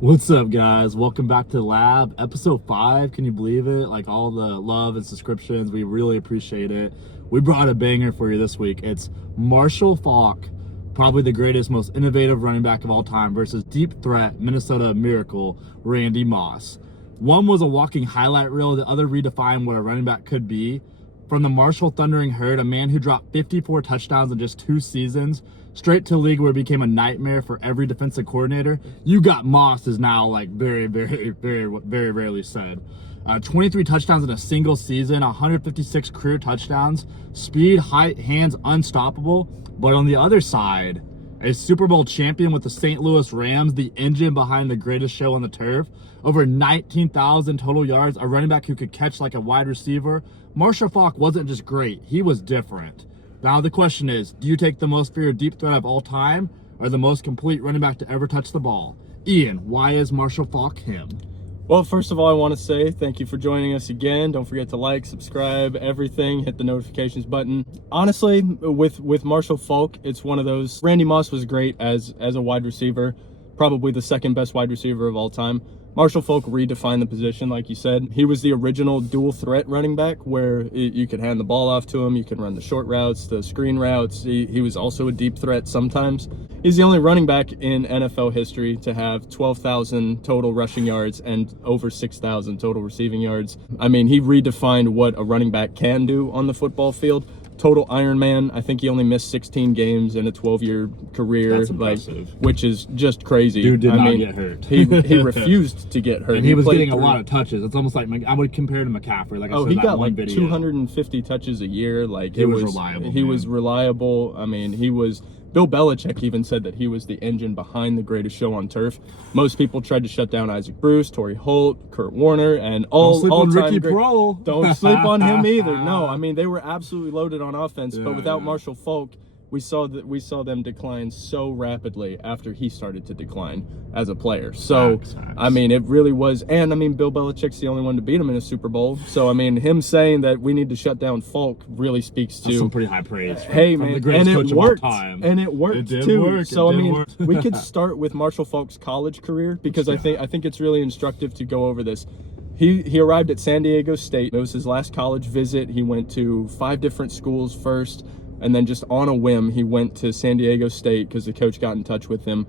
What's up, guys? Welcome back to the lab, episode 5. Can you believe it? Like, all the love and subscriptions, we really appreciate it. We brought a banger for you this week. It's Marshall Faulk, probably the greatest, most innovative running back of all time, versus deep threat Minnesota Miracle Randy Moss. One was a walking highlight reel, the other redefined what a running back could be. From the Marshall Thundering Herd, a man who dropped 54 touchdowns in just 2 seasons, straight to a league where it became a nightmare for every defensive coordinator. You got Moss is now like very rarely said. 23 touchdowns in a single season, 156 career touchdowns, speed, height, hands, unstoppable. But on the other side, a Super Bowl champion with the St. Louis Rams, the engine behind the greatest show on the turf, over 19,000 total yards, a running back who could catch like a wide receiver. Marshall Faulk wasn't just great, he was different. Now the question is, do you take the most feared deep threat of all time or the most complete running back to ever touch the ball? Ian, why is Marshall Faulk him? Well, first of all, I want to say thank you for joining us again. Don't forget to like, subscribe, everything. Hit the notifications button. Honestly, with Marshall Faulk, it's one of those. Randy Moss was great as a wide receiver, probably the second best wide receiver of all time. Marshall Faulk redefined the position, like you said. He was the original dual threat running back where you could hand the ball off to him, you can run the short routes, the screen routes. He was also a deep threat sometimes. He's the only running back in NFL history to have 12,000 total rushing yards and over 6,000 total receiving yards. I mean, he redefined what a running back can do on the football field. Total Iron Man. I think he only missed 16 games in a 12-year career. That's impressive. Which is just crazy. Dude did not get hurt. he refused to get hurt. And he was getting a lot of touches. It's almost like I would compare to McCaffrey. Like I said, he that got one like video. 250 touches a year. Like he was reliable. He was reliable. I mean, he was. Bill Belichick even said that he was the engine behind the greatest show on turf. Most people tried to shut down Isaac Bruce, Torrey Holt, Kurt Warner, and all Ricky Prohl. Don't sleep on him either. No, I mean they were absolutely loaded on offense, but without Marshall Faulk, we saw them decline so rapidly after he started to decline as a player. So Facts. I mean, it really was, and I mean Bill Belichick's the only one to beat him in a Super Bowl. So I mean, him saying that we need to shut down Faulk really speaks to some pretty high praise. Hey from man, the greatest and coach it worked, of all time. and it worked It did too. work. So It I did mean, work. we could start with Marshall Faulk's college career because I think it's really instructive to go over this. He arrived at San Diego State. It was his last college visit. He went to 5 different schools first. And then just on a whim, he went to San Diego State because the coach got in touch with him.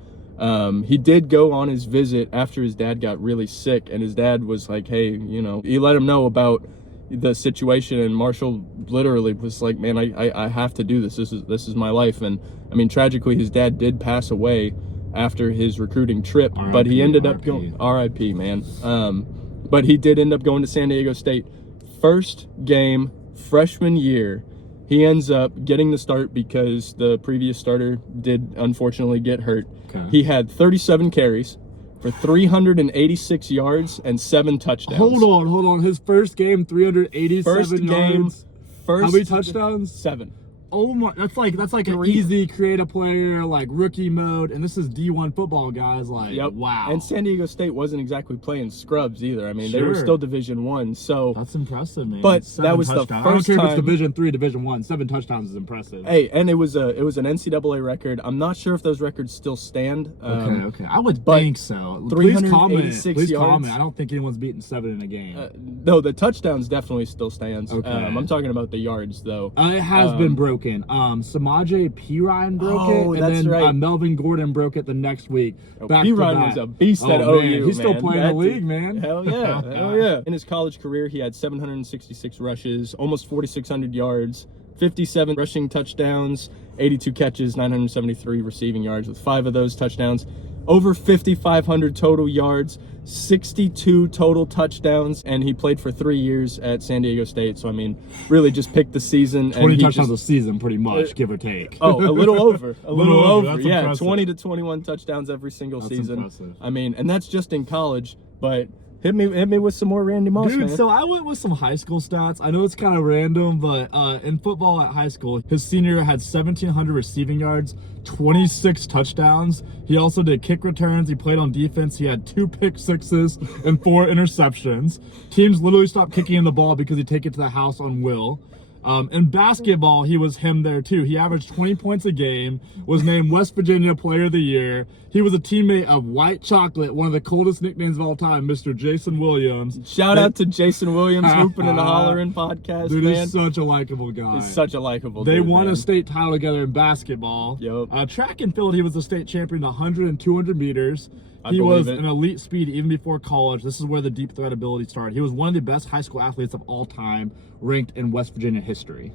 He did go on his visit after his dad got really sick, and his dad was like, hey, you know, he let him know about the situation, and Marshall literally was like, man, I have to do this. This is my life. And I mean, tragically, his dad did pass away after his recruiting trip, but he ended up going, RIP, man. But he did end up going to San Diego State. First game, freshman year, he ends up getting the start because the previous starter did unfortunately get hurt. Okay. He had 37 carries for 386 yards and 7 touchdowns. Hold on. His first game, 387 yards. How many touchdowns? 7. Oh my, that's like an easy create a player, like rookie mode, and this is D1 football, guys. Like, yep. Wow. And San Diego State wasn't exactly playing scrubs either. I mean, they were still Division 1, so that's impressive, man. But that was touchdowns. the first I don't care time. if it's Division 3, Division 1. 7 touchdowns is impressive. Hey, and it was an NCAA record. I'm not sure if those records still stand. Okay. I would think so. 386 yards. Comment. I don't think anyone's beaten 7 in a game. No, the touchdowns definitely still stands. Okay. I'm talking about the yards though. It has been broken. Samaje Perine broke it, and then right. Melvin Gordon broke it the next week. Perine was a beast at OU. Man. He's still playing in the league, man. Hell yeah, hell yeah. In his college career, he had 766 rushes, almost 4,600 yards, 57 rushing touchdowns, 82 catches, 973 receiving yards with 5 of those touchdowns. Over 5,500 total yards, 62 total touchdowns, and he played for 3 years at San Diego State. So I mean, really just picked the season. 20 touchdowns a season, pretty much, give or take. Oh, a little over, a little over. That's yeah, impressive. 20 to 21 touchdowns every single season. Impressive. I mean, and that's just in college, but. Hit me with some more Randy Moss, dude, man. So I went with some high school stats. I know it's kind of random, but in football at high school, his senior year had 1,700 receiving yards, 26 touchdowns. He also did kick returns. He played on defense. He had 2 pick sixes and 4 interceptions. Teams literally stopped kicking him the ball because he'd take it to the house on will. In basketball, he was him there too. He averaged 20 points a game, was named West Virginia Player of the Year. He was a teammate of White Chocolate, one of the coldest nicknames of all time, Mr. Jason Williams. Shout out to Jason Williams, Hooping and Hollering podcast, dude, man. He's such a likable guy. He's such a likable They dude, won man. a state title together in basketball. Yep. Track and field, he was the state champion 100 and 200 meters. He believe was it. an elite speed even before college. This is where the deep threat ability started. He was one of the best high school athletes of all time, ranked in West Virginia history.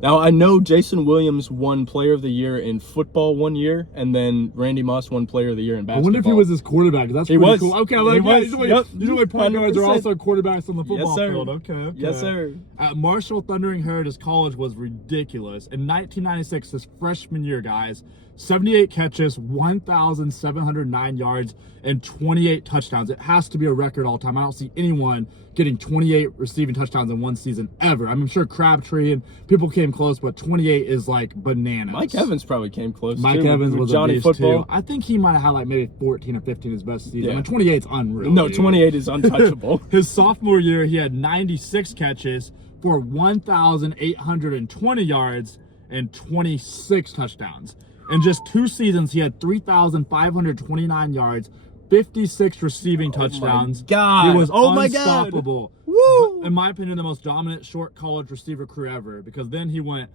Now, I know Jason Williams won Player of the Year in football one year, and then Randy Moss won Player of the Year in basketball. I wonder if he was his quarterback. That's pretty cool. Okay, He like, was. usually point guards are 100%. also quarterbacks on the football Yes, sir. field. Okay. Yes, sir. At Marshall Thundering Herd, his college was ridiculous. In 1996, his freshman year, guys, 78 catches, 1,709 yards, and 28 touchdowns. It has to be a record all time. I don't see anyone getting 28 receiving touchdowns in one season ever. I'm sure Crabtree and people came close, but 28 is like bananas. Mike Evans probably came close. Mike too, Evans with was Johnny a beast Football. too. I think he might have had like maybe 14 or 15 his best season. Yeah. I mean, 28's unreal. No, dude. 28 is untouchable. His sophomore year, he had 96 catches for 1,820 yards and 26 touchdowns. In just 2 seasons, he had 3,529 yards, 56 receiving touchdowns. God. He was Oh my God. unstoppable. Woo! In my opinion, the most dominant short college receiver career ever, because then he went,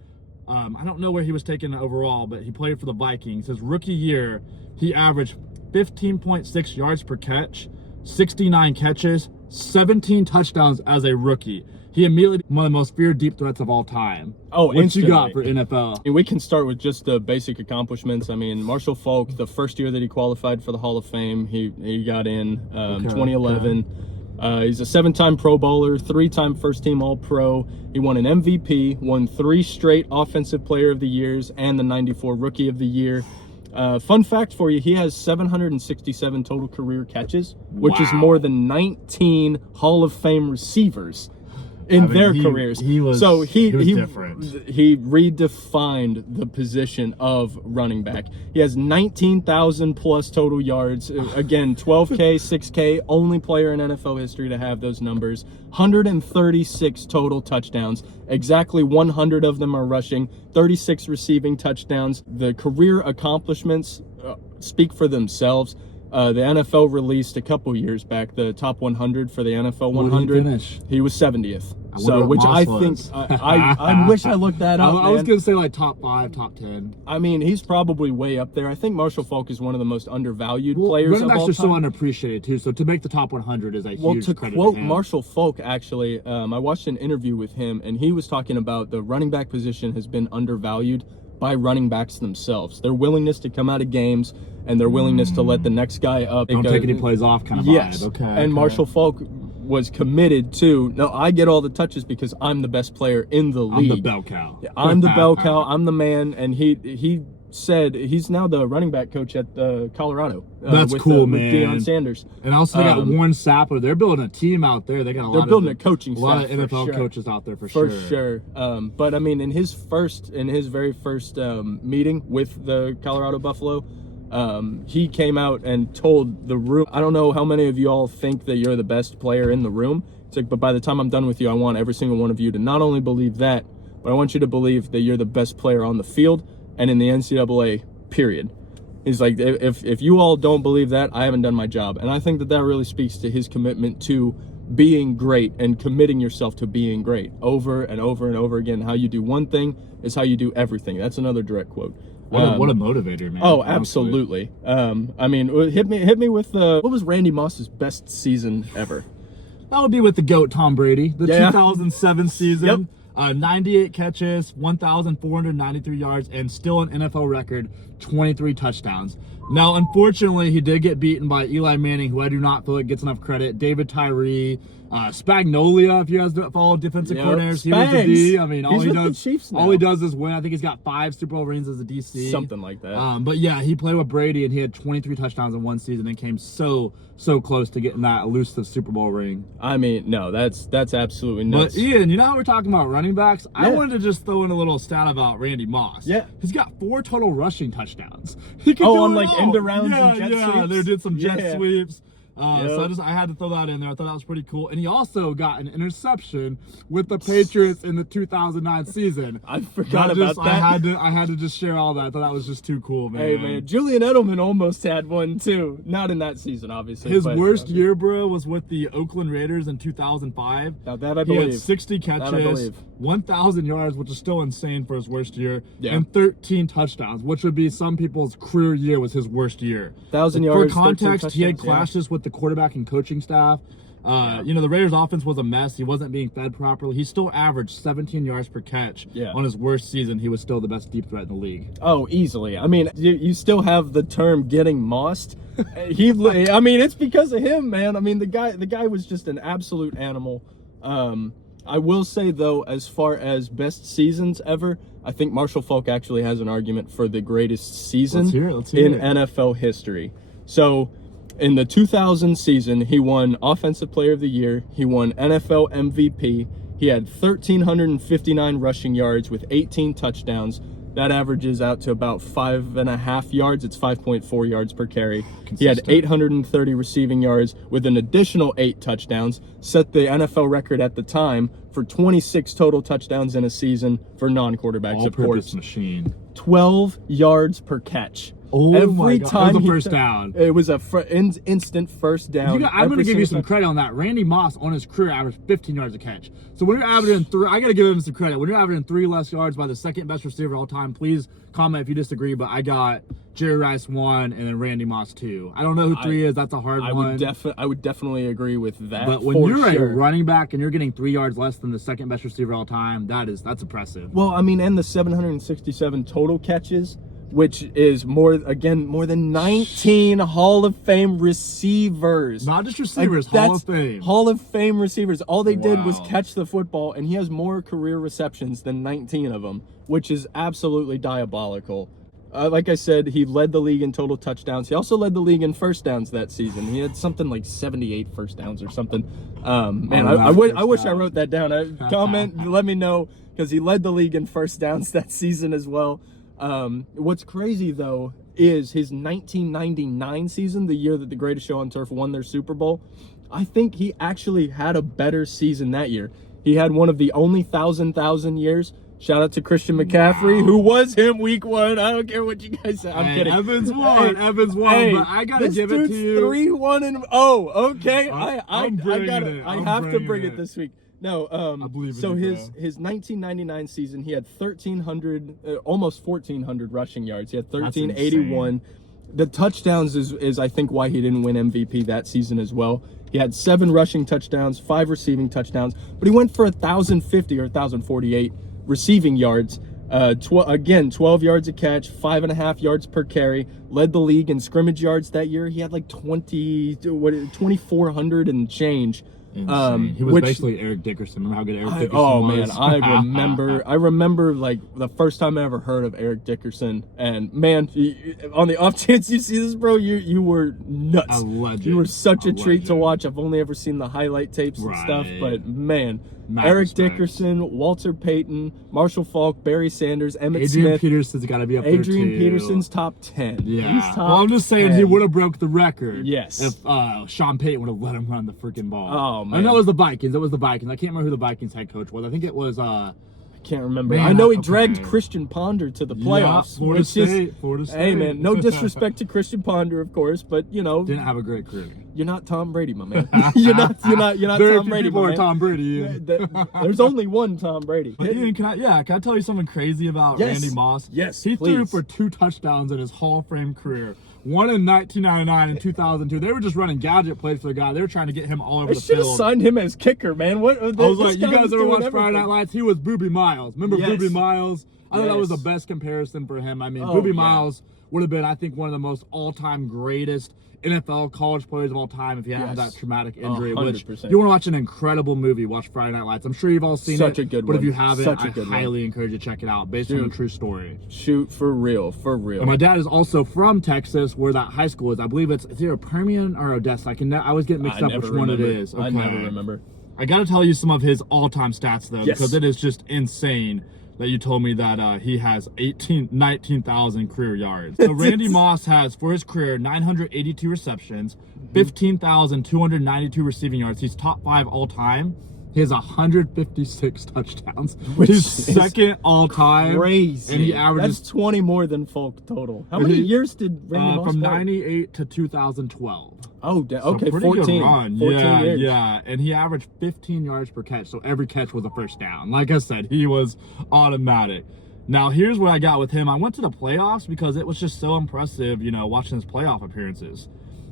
I don't know where he was taken overall, but he played for the Vikings. His rookie year, he averaged 15.6 yards per catch, 69 catches, 17 touchdowns as a rookie. He immediately one of the most feared deep threats of all time. Oh, what you got for instantly. NFL? We can start with just the basic accomplishments. I mean, Marshall Faulk, the first year that he qualified for the Hall of Fame, he got in 2011. He's a 7-time Pro Bowler, 3-time first-team All-Pro. He won an MVP, won 3 straight Offensive Player of the Years, and the '94 Rookie of the Year. Fun fact for you, he has 767 total career catches, which is more than 19 Hall of Fame receivers in their careers. He was different. He redefined the position of running back. He has 19,000 plus total yards. Again, 12K, 6K, only player in NFL history to have those numbers. 136 total touchdowns. Exactly 100 of them are rushing. 36 receiving touchdowns. The career accomplishments speak for themselves. The NFL released a couple years back the top 100 for the NFL 100. He was 70th. So, which I think I wish I looked that up. I was gonna say like top 5, top 10. I mean, he's probably way up there. I think Marshall Faulk is one of the most undervalued players running of backs all are so time. unappreciated too. So to make the top 100 is a huge Well, to credit quote to him. Marshall Faulk, actually, I watched an interview with him, and he was talking about the running back position has been undervalued by running backs themselves. Their willingness to come out of games and their willingness to let the next guy up. Don't take any plays off kind of Yes. vibe. Okay. And Marshall Faulk was committed to, no, I get all the touches because I'm the best player in the league. I'm the bell cow. I'm the bell cow. I'm the man. And he said he's now the running back coach at Colorado. That's with, cool, with man. Deion Sanders. And also they got Warren Sappler. They're building a team out there. They got They're building a coaching a lot of staff for NFL sure. coaches out there for For sure. sure. But I mean, in his very first meeting with the Colorado Buffalo, he came out and told the room, I don't know how many of you all think that you're the best player in the room. It's like, but by the time I'm done with you, I want every single one of you to not only believe that, but I want you to believe that you're the best player on the field and in the NCAA, period. He's like, if you all don't believe that, I haven't done my job. And I think that really speaks to his commitment to being great and committing yourself to being great over and over and over again. How you do one thing is how you do everything. That's another direct quote. What a motivator, man. Oh, honestly. absolutely. I mean, hit me with what was Randy Moss's best season ever? That would be with the GOAT Tom Brady. The Yeah. 2007 season. Yep. 98 catches, 1,493 yards, and still an NFL record, 23 touchdowns. Now, unfortunately, he did get beaten by Eli Manning, who I do not feel like gets enough credit. David Tyree, Spagnolia, if you guys don't follow defensive coordinators, he was the D. I mean, all He's he with the does, Chiefs now. all he does is win. I think he's got 5 Super Bowl rings as a DC, Something like that. But yeah, he played with Brady, and he had 23 touchdowns in one season, and came so close to getting that elusive Super Bowl ring. I mean, no, that's absolutely nuts. But Ian, you know how we're talking about running backs? I Yeah. wanted to just throw in a little stat about Randy Moss. Yeah. He's got 4 total rushing touchdowns. He can Oh, do on it like all. end arounds yeah, and jet yeah, sweeps? they did some jet Yeah. sweeps. So I had to throw that in there. I thought that was pretty cool. And he also got an interception with the Patriots in the 2009 season. I forgot about that. I had to just share all that. I thought that was just too cool, man. Hey, man, Julian Edelman almost had one too. Not in that season, obviously. His worst year, bro, was with the Oakland Raiders in 2005. Now that I believe. He had 60 catches, 1,000 yards, which is still insane for his worst year, and 13 touchdowns, which would be some people's career year was his worst year. 1,000 yards. For context, he had clashes with the quarterback and coaching staff. You know, the Raiders offense was a mess. He wasn't being fed properly. He still averaged 17 yards per catch. On his worst season, he was still the best deep threat in the league. Oh, easily. I mean, you still have the term getting mossed. I mean, it's because of him, man. I mean, the guy was just an absolute animal. I will say, though, as far as best seasons ever, I think Marshall Faulk actually has an argument for the greatest season in NFL history. So, in the 2000 season, he won Offensive Player of the Year. He won NFL MVP. He had 1,359 rushing yards with 18 touchdowns. That averages out to about 5.5 yards. It's 5.4 yards per carry. He had 830 receiving yards with an additional 8 touchdowns. Set the NFL record at the time for 26 total touchdowns in a season for non-quarterbacks, of course. All-purpose machine. 12 yards per catch. Oh, every my God. time it was a first down. It was a instant first down. I'm going to give you some credit on that. Randy Moss on his career averaged 15 yards a catch. So when you're averaging three, I got to give him some credit. When you're averaging 3 less yards by the second best receiver of all time, please comment if you disagree. But I got Jerry Rice 1 and then Randy Moss 2. I don't know who 3 is. That's a hard one. I would definitely agree with that. But when you're a running back and you're getting 3 yards less than the second best receiver of all time, that's impressive. Well, I mean, and the 767 total catches, which is more than 19 Hall of Fame receivers. Not just receivers, Hall of Fame. Hall of Fame receivers. All they did was catch the football, and he has more career receptions than 19 of them, which is absolutely diabolical. Like I said, he led the league in total touchdowns. He also led the league in first downs that season. He had something like 78 first downs or something. Man, I wish I wrote that down. Comment, let me know, because he led the league in first downs that season as well. What's crazy, though, is his 1999 season, the year that the Greatest Show on Turf won their Super Bowl. I think he actually had a better season that year. He had one of the only 1,000 years. Shout out to Christian McCaffrey, who was him week 1. I don't care what you guys say. I'm kidding. Evans won, but I gotta give it to you. 3-1-0. Okay. I have to bring it this week. No, I believe so in you, his 1999 season, he had 1,300, almost 1,400 rushing yards. He had 1,381. The touchdowns is I think why he didn't win MVP that season as well. He had 7 rushing touchdowns, 5 receiving touchdowns, but he went for 1,050 or 1,048 receiving yards. 12 yards a catch, 5.5 yards per carry. Led the league in scrimmage yards that year. He had like 2,400 and change. He was basically Eric Dickerson. Remember how good Eric Dickerson was? Oh man, I remember like the first time I ever heard of Eric Dickerson, and man, on the off chance you see this, bro, you were nuts. A legend. You were such a treat to watch. I've only ever seen the highlight tapes and stuff, but man, Eric Dickerson, Walter Payton, Marshall Faulk, Barry Sanders, Emmitt Smith. Adrian Peterson's got to be up there too. Adrian Peterson's top 10. Yeah. He's top I'm just saying 10. he would have broke the record. Yes. If Sean Payton would have let him run the freaking ball. Oh man. I know it was the Vikings. I can't remember who the Vikings head coach was. I think it was I can't remember. Man, I know he dragged Christian Ponder to the playoffs. Florida State. Hey man, no disrespect to Christian Ponder, of course, but you know, didn't have a great career. You're not Tom Brady, my man. you're not Tom Brady, my man. Tom Brady. There's only one Tom Brady. But Ian, can I tell you something crazy about Randy Moss? Yes, he threw for 2 touchdowns in his Hall of Fame career. One in 1999 and 2002. They were just running gadget plays for the guy. They were trying to get him all over the field. They should have signed him as kicker, man. I was like, you guys ever watch Friday Night Lights? He was Boobie Miles. Remember Boobie Miles? I thought that was the best comparison for him. I mean, Boobie Miles would have been, I think, one of the most all-time greatest NFL college players of all time if he hadn't had that traumatic injury. 100%. Which, if you want to watch an incredible movie, watch Friday Night Lights. I'm sure you've all seen it. Such a good one. But if you haven't, I highly one. encourage you to check it out. Based on a true story. Shoot, for real. And my dad is also from Texas, where that high school is. I believe it's either Permian or Odessa. I always get mixed up which one it is. Okay. I never remember. I got to tell you some of his all-time stats, though, because it is just insane. that you told me that he has 19,000 career yards. So Randy Moss has, for his career, 982 receptions, 15,292 receiving yards. He's top 5 all time. He has 156 touchdowns. Which He's is second all time. Crazy. And he averages... That's 20 more than Faulk total. How many years did Randy Moss from play? 98 to 2012. Oh, okay, pretty 14. good run. 14 yeah, years. yeah. And he averaged 15 yards per catch, so every catch was a first down. Like I said, he was automatic. Now, here's what I got with him. I went to the playoffs because it was just so impressive, you know, watching his playoff appearances.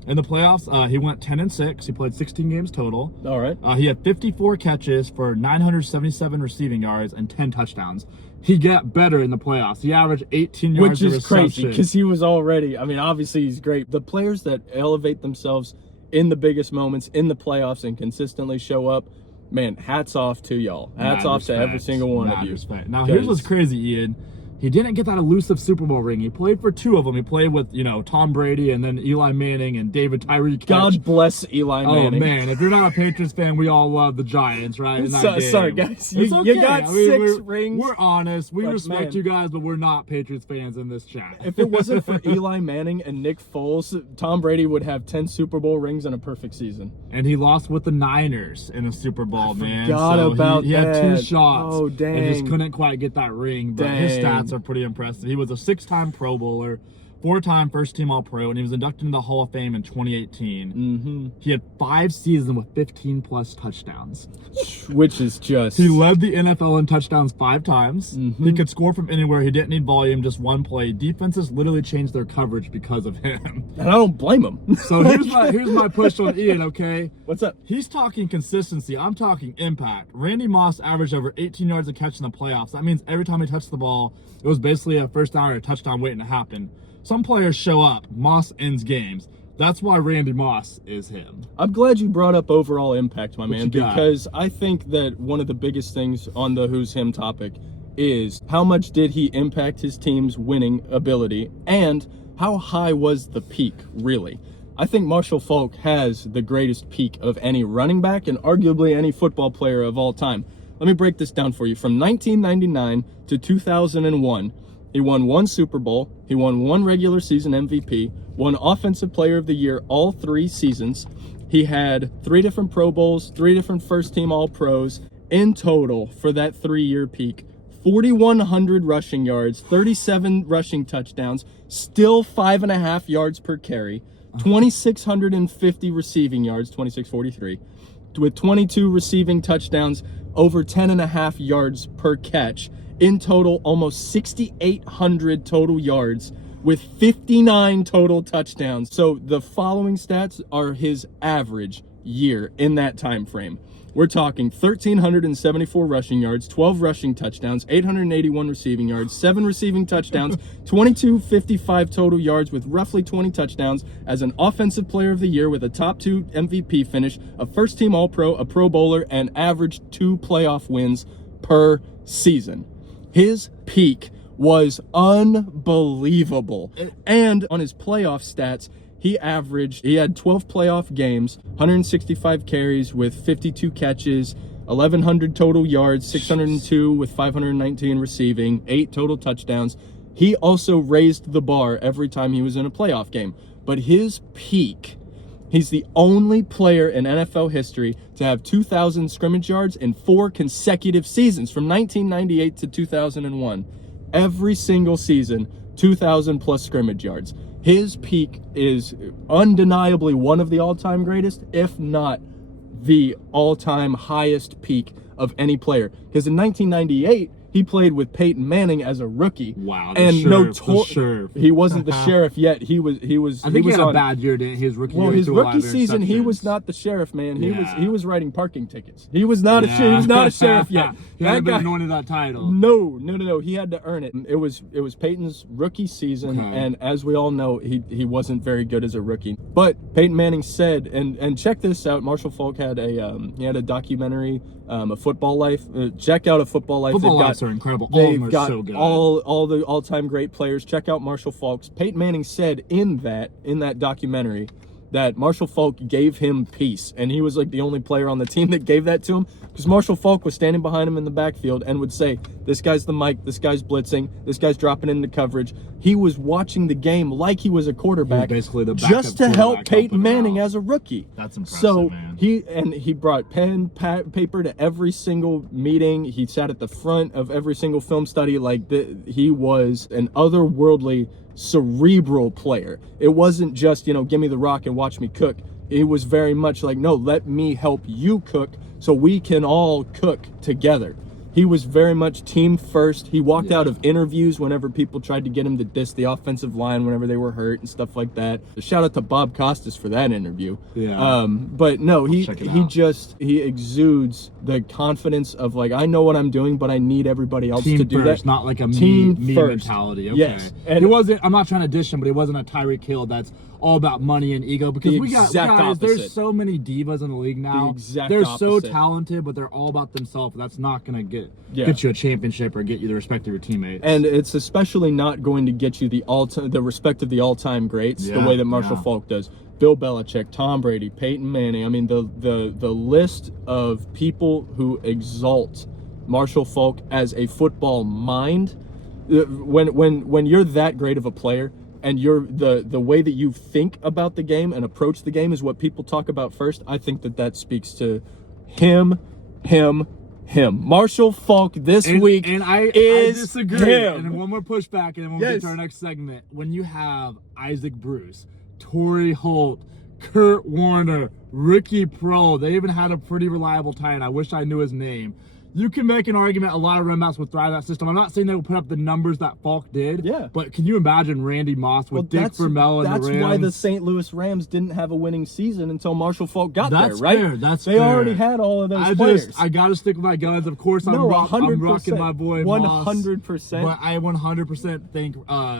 In the playoffs, he went 10-6. He played 16 games total. All right. He had 54 catches for 977 receiving yards and 10 touchdowns. He got better in the playoffs. He averaged 18 yards Which of is crazy reception. because he was already, I mean, obviously he's great. The players that elevate themselves in the biggest moments in the playoffs and consistently show up, man, hats off to y'all. Hats off to every single one of you. Now, here's what's crazy, Ian. He didn't get that elusive Super Bowl ring. He played for 2 of them. He played with, you know, Tom Brady and then Eli Manning and David Tyree Catch. God bless Eli Manning. Oh, man. If you're not a Patriots fan, we all love the Giants, right? In that game. Sorry, guys. You okay. got 6 rings. We're honest. We respect man, you guys, but we're not Patriots fans in this chat. If it wasn't for Eli Manning and Nick Foles, Tom Brady would have 10 Super Bowl rings and a perfect season. And he lost with the Niners in a Super Bowl, man. Forgot about he had 2 that. shots. Oh, dang. And just couldn't quite get that ring. But his stats are pretty impressive. He was a 6-time Pro Bowler, 4-time first-team All-Pro, and he was inducted into the Hall of Fame in 2018. Mm-hmm. He had 5 seasons with 15-plus touchdowns. Which is just... He led the NFL in touchdowns 5 times. Mm-hmm. He could score from anywhere. He didn't need volume, just one play. Defenses literally changed their coverage because of him. And I don't blame him. So here's my push on Ian, okay? What's up? He's talking consistency. I'm talking impact. Randy Moss averaged over 18 yards a catch in the playoffs. That means every time he touched the ball, it was basically a first down or a touchdown waiting to happen. Some players show up. Moss ends games. That's why Randy Moss is him. I'm glad you brought up overall impact, my man, got? because I think that one of the biggest things on the Who's Him topic is how much did he impact his team's winning ability and how high was the peak, really? I think Marshall Faulk has the greatest peak of any running back and arguably any football player of all time. Let me break this down for you. From 1999 to 2001, he won 1 Super Bowl, he won 1 regular season MVP, won Offensive Player of the Year all 3 seasons. He had 3 different Pro Bowls, 3 different first-team All-Pros. In total, for that 3-year peak, 4,100 rushing yards, 37 rushing touchdowns, still 5.5 yards per carry, 2,650 receiving yards, 2,643, with 22 receiving touchdowns, over 10.5 yards per catch. In total, almost 6,800 total yards with 59 total touchdowns. So the following stats are his average year in that time frame. We're talking 1,374 rushing yards, 12 rushing touchdowns, 881 receiving yards, 7 receiving touchdowns, 2,255 total yards with roughly 20 touchdowns as an Offensive Player of the Year with a top 2 MVP finish, a first-team All-Pro, a Pro Bowler, and averaged 2 playoff wins per season. His peak was unbelievable. And on his playoff stats, he had 12 playoff games, 165 carries with 52 catches, 1,100 total yards, 602 with 519 receiving, 8 total touchdowns. He also raised the bar every time he was in a playoff game. But his peak, he's the only player in NFL history to have 2,000 scrimmage yards in 4 consecutive seasons from 1998 to 2001. Every single season, 2,000 plus scrimmage yards. His peak is undeniably one of the all-time greatest, if not the all-time highest peak of any player. Because in 1998, he played with Peyton Manning as a rookie. Wow, and sheriff. He wasn't the sheriff yet. He was. I think he had a bad year, didn't he? His rookie year. Well, his rookie season, he was not the sheriff, man. He was writing parking tickets. He was not a sheriff yet. He hadn't been anointed that title. No. He had to earn it. It was Peyton's rookie season, and as we all know, he wasn't very good as a rookie. But Peyton Manning said, and check this out. Marshall Faulk had a documentary, A Football Life. Check out A Football Life. Football Lives are incredible. They've got so good. all the all-time great players. Check out Marshall Faulk's. Peyton Manning said in that documentary that Marshall Faulk gave him peace, and he was like the only player on the team that gave that to him, because Marshall Faulk was standing behind him in the backfield and would say, this guy's the mic, this guy's blitzing, this guy's dropping into coverage. He was watching the game like he was a quarterback, basically the just to help Peyton Manning as a rookie. That's impressive, so man. He brought pen, paper to every single meeting. He sat at the front of every single film study. He was an otherworldly, cerebral player. It wasn't just, give me the rock and watch me cook. It was very much like, no, let me help you cook so we can all cook together. He was very much team first. He walked out of interviews whenever people tried to get him to diss the offensive line whenever they were hurt and stuff like that. Shout out to Bob Costas for that interview. Yeah. But no, he exudes the confidence of like, I know what I'm doing, but I need everybody else team to do first, that. not like a Team me first. mentality. Okay. Yes. And he wasn't, I'm not trying to dish him, but he wasn't a Tyreek Hill that's all about money and ego, because we got guys, opposite. there's so many divas in the league now. The exact they're opposite. so talented, but they're all about themselves. That's not going to get you a championship or get you the respect of your teammates. And it's especially not going to get you the respect of the all-time greats the way that Marshall Faulk does. Bill Belichick, Tom Brady, Peyton Manning. I mean, the list of people who exalt Marshall Faulk as a football mind. When you're that great of a player, and you're the way that you think about the game and approach the game is what people talk about first, I think that speaks to him. Marshall Faulk this week and I disagree. him. And one more pushback, and then we'll get to our next segment. When you have Isaac Bruce, Torrey Holt, Kurt Warner, Ricky Pro, they even had a pretty reliable tight end. I wish I knew his name. You can make an argument a lot of run backs would thrive that system. I'm not saying they will put up the numbers that Faulk did. Yeah. But can you imagine Randy Moss with Dick Vermel and the Rams? That's why the St. Louis Rams didn't have a winning season until Marshall Faulk got there, right? Fair. That's they fair. already had all of those players. I got to stick with my guns. Of course, I'm rocking my boy 100%. But I 100% think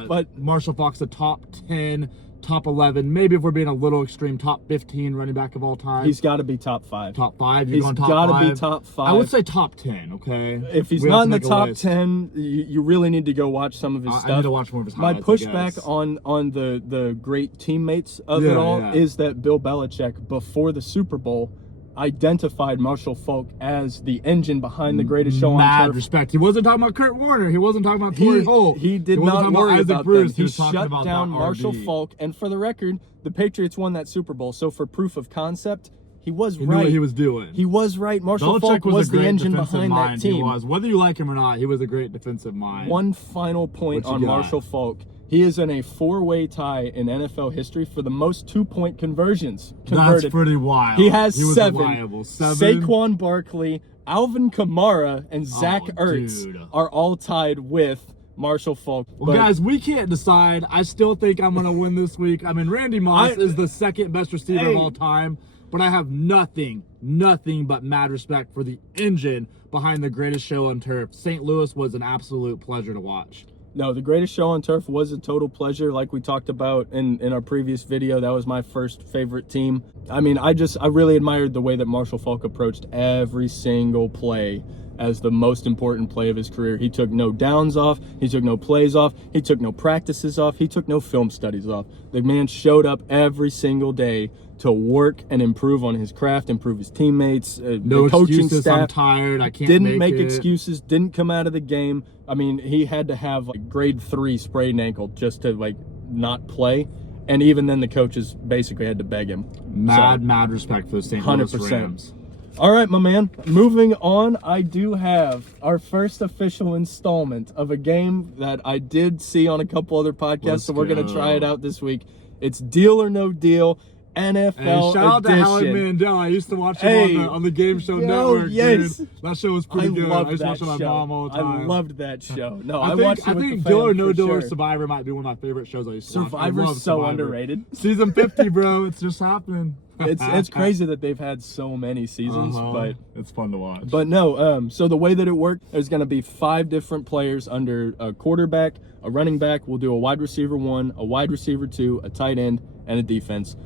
but Marshall Faulk's a top 10, top 11, maybe if we're being a little extreme, top 15 running back of all time. He's got to be top 5. Top 5? He's got to be top 5. I would say top 10, okay? If he's not in the top 10, you really need to go watch some of his stuff. I need to watch more of his highlights. My pushback on the great teammates of it all is that Bill Belichick, before the Super Bowl, identified Marshall Faulk as the engine behind the greatest show on turf. Mad respect. He wasn't talking about Kurt Warner. He wasn't talking about Torrey Holt. He did not worry about them. He shut down Marshall Faulk. And for the record, the Patriots won that Super Bowl. So for proof of concept, he was right. He knew what he was doing. He was right. Marshall Faulk was the engine behind that team. He was. Whether you like him or not, he was a great defensive mind. One final point on Marshall Faulk. He is in a 4-way tie in NFL history for the most 2-point conversions converted. That's pretty wild. He has was 7. Reliable. 7. Saquon Barkley, Alvin Kamara, and Zach Ertz are all tied with Marshall Faulk. Well, guys, we can't decide. I still think I'm going to win this week. I mean, Randy Moss is the second best receiver of all time, but I have nothing but mad respect for the engine behind the greatest show on turf. St. Louis was an absolute pleasure to watch. No, the greatest show on turf was a total pleasure. Like we talked about in our previous video, that was my first favorite team. I mean, I really admired the way that Marshall Faulk approached every single play as the most important play of his career. He took no downs off. He took no plays off. He took no practices off. He took no film studies off. The man showed up every single day to work and improve on his craft, improve his teammates, no the coaching excuses, staff. I'm tired, I can't didn't make excuses, didn't come out of the game. I mean, he had to have like grade 3 sprained ankle just to like not play. And even then the coaches basically had to beg him. Mad respect for the St. Louis Rams. All right, my man. Moving on, I do have our first official installment of a game that I did see on a couple other podcasts, so we're going to try it out this week. It's Deal or No Deal, NFL shout out edition. to Howie Mandel. I used to watch him on the Game Show Network. Yes. Dude. That show was pretty good. I used to watch it with my mom all the time. I loved that show. No, I think Deal or No Deal or Survivor might be one of my favorite shows I used to watch. Survivor's so underrated. Season 50, bro. It's just happening. It's crazy that they've had so many seasons, but it's fun to watch. But no, so the way that it worked, there's going to be 5 different players under a quarterback, a running back. We'll do a wide receiver 1, a wide receiver 2, a tight end, and a defense.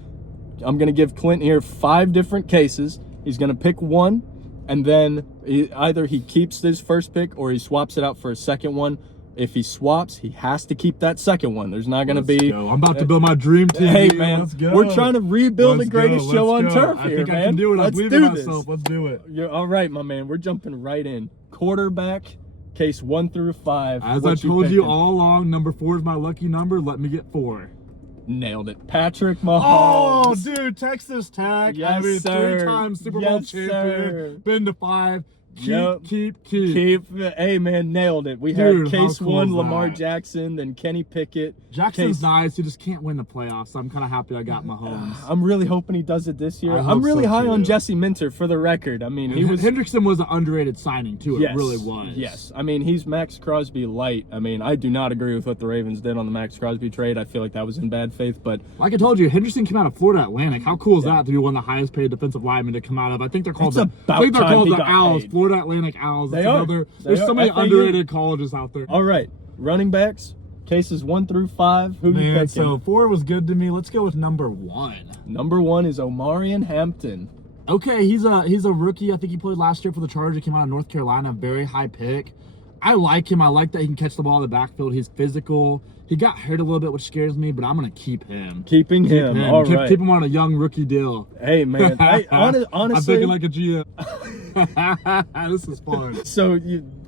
I'm going to give Clint here 5 different cases. He's going to pick one, and then either he keeps his first pick or he swaps it out for a second one. If he swaps, he has to keep that second one. There's not going to Let's be. go. I'm about to build my dream team. Hey, dude. man, Let's go. we're trying to rebuild the greatest show on turf I here, think man. I can do it. I Let's believe do in this. myself. Let's do it. You're all right, my man. We're jumping right in. Quarterback, case 1 through 5. As What I told you picking? all along, number 4 is my lucky number. Let me get 4. Nailed it. Patrick Mahomes. Oh, dude, Texas Tech. Yes, I mean, sir. 3-time Super Bowl Yes, champion. sir. Been to 5. Yep. Keep. Hey, man, nailed it. We Dude, had case how cool 1, is Lamar that? Jackson, then Kenny Pickett. Jackson's Case- nice. He just can't win the playoffs. So I'm kind of happy I got Mahomes. I'm really hoping he does it this year. I I'm hope really so, high on too. Jesse Minter, for the record. I mean, he was. Hendrickson was an underrated signing too. Yes, It really was. Yes. I mean, he's Max Crosby light. I mean, I do not agree with what the Ravens did on the Max Crosby trade. I feel like that was in bad faith, but Like I told you, Henderson came out of Florida Atlantic. How cool is that to be one of the highest paid defensive linemen to come out of? I think they're called It's about time he the got Owls, paid. Florida Atlantic Owls. They It's are. another- They There's are. so many FAU. underrated colleges out there. all right. Running backs, cases 1 through 5. Who you Man, picking? so 4 was good to me. Let's go with number 1. Number 1 is Omarion Hampton. Okay, he's a rookie. I think he played last year for the Chargers. He came out of North Carolina, very high pick. I like him. I like that he can catch the ball in the backfield. He's physical. He got hurt a little bit, which scares me, but I'm gonna keep him. Keeping him. All keep, right. keep him on a young rookie deal. Hey, man. Honestly. I'm thinking like a GM. This is fun. So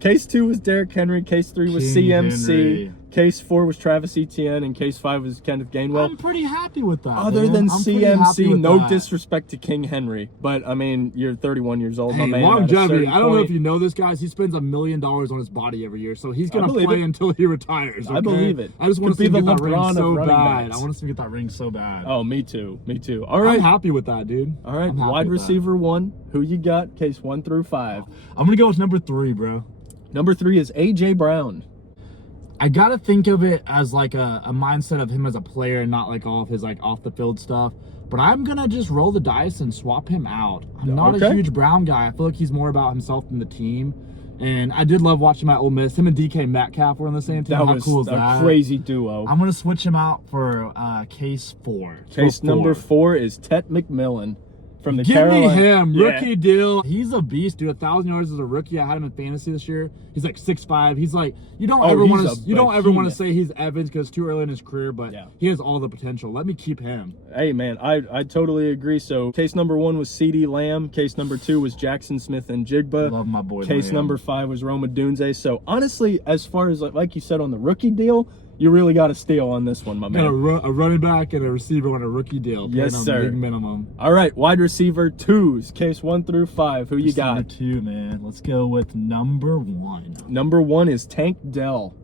case 2 was Derrick Henry, case 3 was King CMC, Henry. case 4 was Travis Etienne, and case 5 was Kenneth Gainwell. I'm pretty happy with that. Other man. than I'm pretty happy CMC, with no that. disrespect to King Henry, but I mean, you're 31 years old, my Hey, man. longevity. I don't know if you. you know this, guys. He spends $1 million on his body every year, so he's gonna believe play it. until he retires. I okay? believe it. I just want Could to see be him the get that ring LeBron of so running bad. backs. I want to see him get that ring so bad. Oh, me too. All right. I'm happy with that, dude. All right. I'm happy Wide with that. receiver 1. Who you got? Case 1 through 5. I'm gonna go with number 3, bro. Number 3 is AJ Brown. I gotta think of it as like a mindset of him as a player and not like all of his like off the field stuff. But I'm gonna just roll the dice and swap him out. I'm not Okay. a huge Brown guy. I feel like he's more about himself than the team. And I did love watching my Ole Miss. Him and DK Metcalf were on the same team. That How was cool is a that? crazy duo. I'm gonna switch him out for case 4. Case For number 4. 4 is Tet McMillan from the Give Carolina. me him, Yeah. rookie deal. He's a beast, dude. 1,000 yards as a rookie. I had him in fantasy this year. He's like 6'5". He's like you don't ever he's want a to you don't ever want to behemoth. say he's Evans because it's too early in his career, but Yeah. he has all the potential. Let me keep him. Hey, man, I totally agree. So case number 1 was CeeDee Lamb. Case number 2 was Jackson Smith and Jigba. Love my boy. Case Lamb. number 5 was Roma Dunze. So honestly, as far as like you said on the rookie deal, you really got a steal on this one, my Got man. a running back and a receiver on a rookie deal. Yes, paying sir. Big minimum. All right, wide receiver 2s. Case 1 through 5. Who you got? Number 2, man. Let's go with number 1. Number 1 is Tank Dell.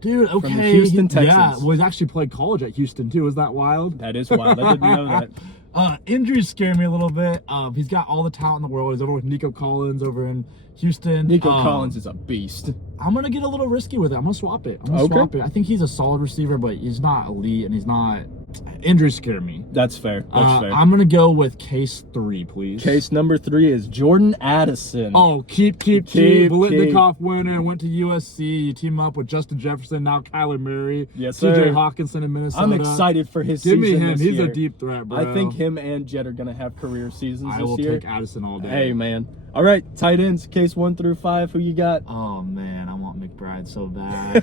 Dude, okay. the Houston Yeah, Texans. well, he's actually played college at Houston too. Is that wild? That is wild. I didn't know that. Injuries scare me a little bit. He's got all the talent in the world. He's over with Nico Collins over in Houston. Nico Collins is a beast. I'm gonna get a little risky with it. I'm gonna swap it. I think he's a solid receiver, but he's not elite and he's not. Injuries scare me. That's fair. That's fair. I'm gonna go with case 3, please. Case number 3 is Jordan Addison. Oh, keep. Keep. Biletnikoff winner, went to USC. You team up with Justin Jefferson, now Kyler Murray. Yes, TJ sir. Hawkinson in Minnesota. I'm excited for his Give season me him. this He's year. a deep threat, bro. I think him and Jet are going to have career seasons I this will year. take Addison all day. Hey, man. All right, tight ends, case 1 through 5. Who you got? Oh man, I want McBride so bad.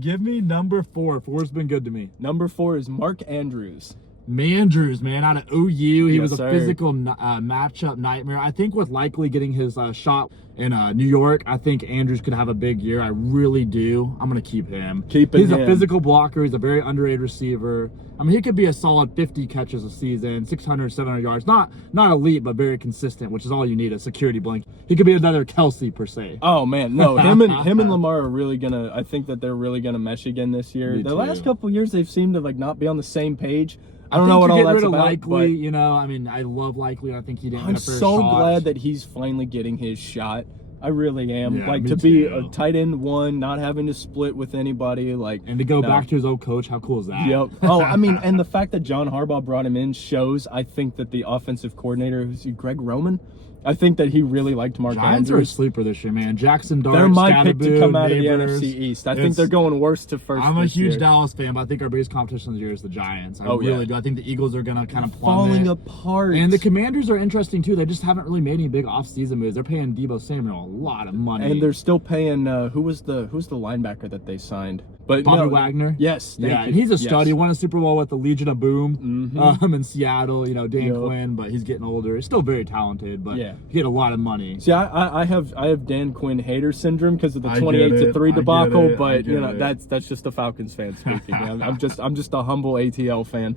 Give me number 4. 4's been good to me. Number 4 is Mark Andrews. Mandrews, man, out of OU. He Yes, was a sir. physical matchup nightmare. I think with likely getting his shot in New York, I think Andrews could have a big year. I really do. I'm going to keep him. He's a physical blocker. He's a very underrated receiver. I mean, he could be a solid 50 catches a season, 600, 700 yards. Not elite, but very consistent, which is all you need, a security blanket. He could be another Kelsey, per se. Oh, man. No, him and Lamar are really going to – I think that they're really going to mesh again this year. Me The too. last couple years, they've seemed to like not be on the same page. I don't don't know what all that's rid of about, Likely, but you know. I mean, I love Likely. I think he didn't I'm get a fair so shot. glad that he's finally getting his shot. I really am. Yeah, like me to be too. a tight end 1, not having to split with anybody. Like And to go no. back to his old coach, how cool is that? Yep. Oh, I mean, and the fact that John Harbaugh brought him in shows. I think that the offensive coordinator, who's Greg Roman, I think that he really liked Mark Giants are a Andrews. sleeper this year, man. Jackson Dart, They're my pick to Scatterboom, come out Neighbors. of the NFC East. I think they're going worst to first. I'm a this huge year. Dallas fan, but I think our biggest competition this year is the Giants. I Oh, really yeah. do. I think the Eagles are going to kind of Falling plummet. apart. And the Commanders are interesting too. They just haven't really made any big offseason moves. They're paying Deebo Samuel a lot of money. And they're still paying who's the linebacker that they signed? But Bobby Wagner. Yes. Yeah, thank and you. he's a stud. Yes. He won a Super Bowl with the Legion of Boom in Seattle. You know, Dan Yep. Quinn, but he's getting older. He's still very talented, but Yeah. he had a lot of money. See, I have Dan Quinn hater syndrome because of the I get 28-3 it. debacle, I but get you know it. that's just a Falcons fan speaking. I'm just a humble ATL fan.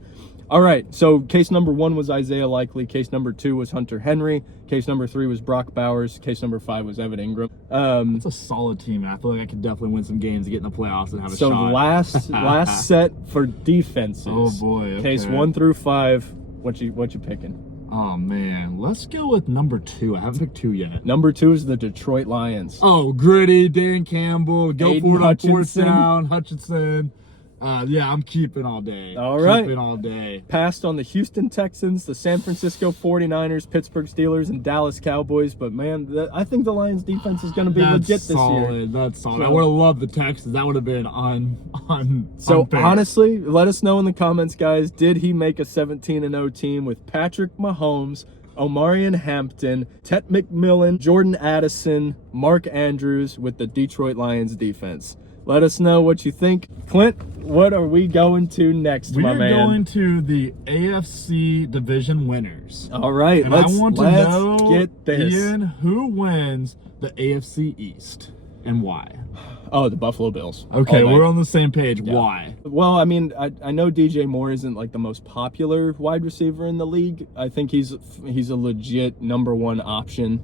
All right, so case number 1 was Isaiah Likely. Case number 2 was Hunter Henry. Case number 3 was Brock Bowers. Case number 5 was Evan Ingram. It's a solid team, and I feel like I could definitely win some games to get in the playoffs and have a So shot. last set for defenses. Oh, boy, okay. Case 1 through 5. What you picking? Oh man, let's go with number 2. I haven't picked 2 yet. Number 2 is the Detroit Lions. Oh, gritty, Dan Campbell, go Aiden for it on 4th Hutchinson. down, Hutchinson. Yeah, I'm keeping all day. All right. Keeping all day. Passed on the Houston Texans, the San Francisco 49ers, Pittsburgh Steelers, and Dallas Cowboys. But, man, I think the Lions defense is going to be That's legit this solid. year. That's solid. So- I would have loved the Texans. That would have been So, unfair. honestly, let us know in the comments, guys. Did he make a 17-0 team with Patrick Mahomes, Omarion Hampton, Tet McMillan, Jordan Addison, Mark Andrews with the Detroit Lions defense? Let us know what you think. Clint, what are we going to next, We my are man? going to the AFC division winners. All right, And let's I want to know, get this. Ian, who wins the AFC East and why? Oh, the Buffalo Bills. Okay, All day. we're on the same page. Yeah. Why? Well, I mean, I know DJ Moore isn't like the most popular wide receiver in the league. I think he's a legit number 1 option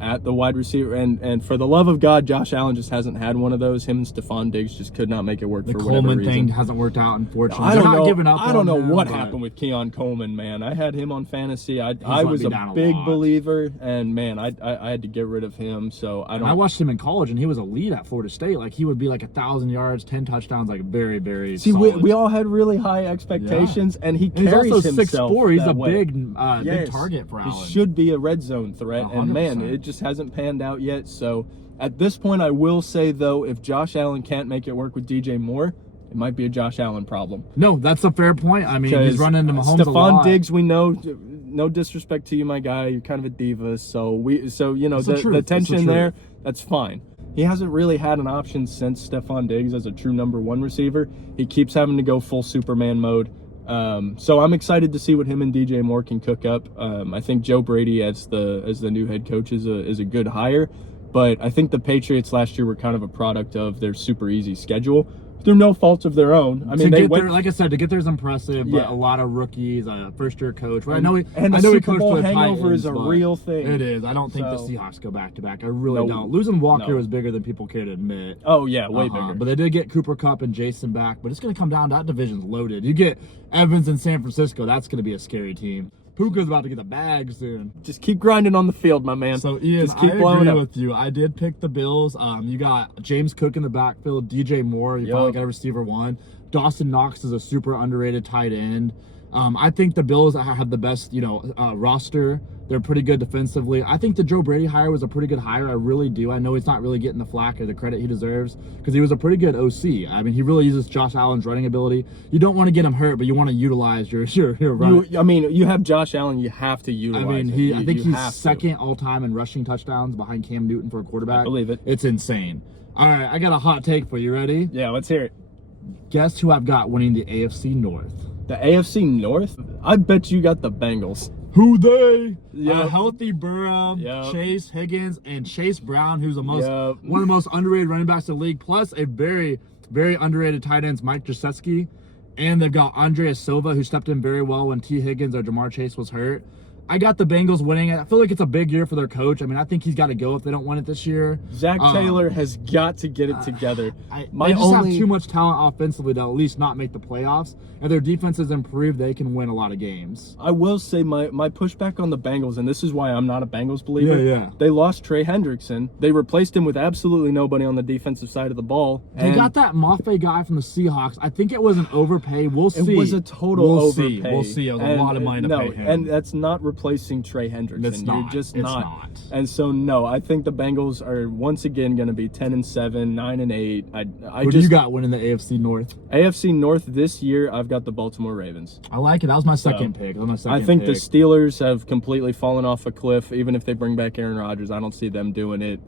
at the wide receiver. And for the love of God, Josh Allen just hasn't had one of those. Him and Stephon Diggs just could not make it work The for whatever Coleman reason. thing hasn't worked out, unfortunately. I They're don't not know. giving up I don't know on him, what but happened with Keon Coleman, man. I had him on fantasy. I let was me a down a big lot. believer, and man, I had to get rid of him. So I don't. I watched him in college, and he was a lead at Florida State. Like, he would be like 1,000 yards, 10 touchdowns, like very, very See, solid. we all had really high expectations, and he And he's carries also himself 6'4". He's that a way. big Yes. target for Allen. He should be a red zone threat, and man, 100%. it just hasn't panned out yet. So at this point, I will say though, if Josh Allen can't make it work with DJ Moore, it might be a Josh Allen problem. No, that's a fair point. I mean, he's Because running into Mahomes a Stephon lot. Diggs, we know. No disrespect to you, my guy. You're kind of a diva, so you know It's the the truth. It's the tension truth. there. That's fine. He hasn't really had an option since Stephon Diggs as a true number 1 receiver. He keeps having to go full Superman mode. So I'm excited to see what him and DJ Moore can cook up. I think Joe Brady as the new head coach is a good hire, but I think the Patriots last year were kind of a product of their super easy schedule through no faults of their own. I mean, to they get went. there, like I said, to get there is impressive, but Yeah. a lot of rookies, first-year coach. Right? And I know the he Super coached Bowl for the hangover is Titans, a but real thing. It is. I don't think the So- Seahawks go back-to-back. I really No. don't. Losing Walker No. was bigger than people care to admit. Oh yeah, way bigger. But they did get Cooper Kupp and Jason back. But it's going to come down to that division's loaded. You get Evans in San Francisco. That's going to be a scary team. Puka's about to get the bag soon. Just keep grinding on the field, my man. So, Ian, just keep I blowing agree up. with you. I did pick the Bills. You got James Cook in the backfield, DJ Moore. You Yup. probably got a receiver 1. Dawson Knox is a super underrated tight end. I think the Bills have the best, roster. They're pretty good defensively. I think the Joe Brady hire was a pretty good hire. I really do. I know he's not really getting the flack or the credit he deserves because he was a pretty good OC. I mean, he really uses Josh Allen's running ability. You don't want to get him hurt, but you want to utilize your run. You have Josh Allen. You have to utilize. I think he's second all time in rushing touchdowns behind Cam Newton for a quarterback. I believe it. It's insane. All right, I got a hot take for you. Ready? Yeah, let's hear it. Guess who I've got winning the AFC North? The AFC North. I bet you got the Bengals. Who they? Yep. A healthy Burrow, Yep. Chase Higgins, and Chase Brown, who's Yep. one of the most underrated running backs in the league, plus a very, very underrated tight end, Mike Gesicki. And they've got Andreas Silva, who stepped in very well when T. Higgins or Jamar Chase was hurt. I got the Bengals winning. I feel like it's a big year for their coach. I mean, I think he's got to go if they don't win it this year. Zach Taylor has got to get it together. They just have too much talent offensively to at least not make the playoffs. If their defense is improved, they can win a lot of games. I will say my pushback on the Bengals, and this is why I'm not a Bengals believer. Yeah. They lost Trey Hendrickson. They replaced him with absolutely nobody on the defensive side of the ball. They got that Mafe guy from the Seahawks. I think it was an overpay. We'll see. It was a total we'll overpay. We'll see. It was a lot of money to pay him. And that's not replacing Trey Hendrickson. It's not. You're just It's not. not. And so no, I think the Bengals are once again going to be 10-7, 9-8. Who do you got winning the AFC North? AFC North this year, I've got the Baltimore Ravens. I like it. That was my second pick. That was my second I think pick. the Steelers have completely fallen off a cliff. Even if they bring back Aaron Rodgers, I don't see them doing it.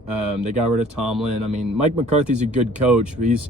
They got rid of Tomlin. I mean, Mike McCarthy's a good coach, but he's